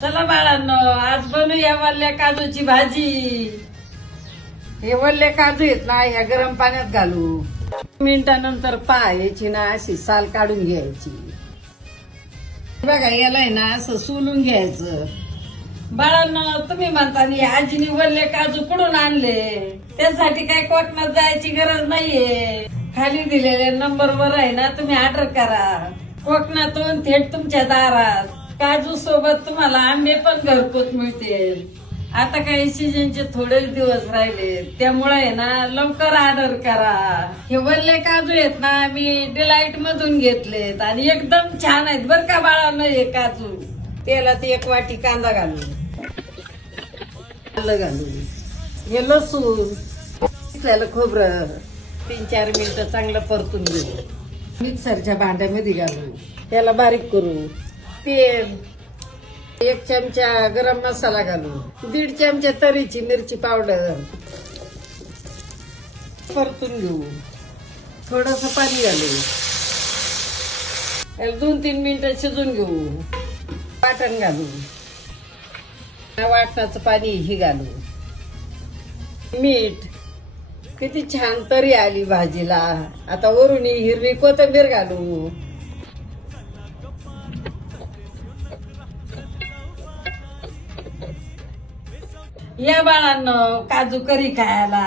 चला बाळांनो, आज बनवूया वल्ल्या काजूची भाजी. हे वल्ले काजू आहेत ना, ह्या गरम पाण्यात घालू. मिनिटानंतर याची ना अशी साल काढून घ्यायची. बघा, याला आहे ना असं सोलून घ्यायचं. बाळांनो, तुम्ही म्हणता ना आजीने वल्ले काजू कुठून आणले, त्यासाठी काही कोकणात जायची गरज नाहीये. खाली दिलेल्या नंबरवर आहे ना, तुम्ही ऑर्डर करा. कोकणातून थेट तुमच्या दारात. काजू सोबत तुम्हाला आंबे पण घरपोच मिळतील. आता काही सीजनचे थोडेच दिवस राहिले, त्यामुळे आहे ना लवकर ऑर्डर करा. हे वल्ले काजू आहेत ना, मी डिलाईट मधून घेतलेत आणि एकदम छान आहेत बर का बाळांनो. हे काजू तेलात 1 वाटी कांदा घालू, आलं घालू, हे लसूण, खोबरं 3-4 मिनिटं चांगलं परतून घेऊ. मिक्सरच्या भांड्यामध्ये घालू, त्याला बारीक करू. तेल, 1 चमचा गरम मसाला घालू, 1.5 चमचा तरीची मिरची पावडर परतून घेऊ. थोडस पाणी घालू, त्याला 2-3 मिनिटं शिजून घेऊ. वाटण घालू, वाटणाचं पाणी ही घालू, मीठ. किती छान तरी आली भाजीला. आता वरून हिरवी कोथिंबीर घालू. या बाळांनो, काजू करी खायला.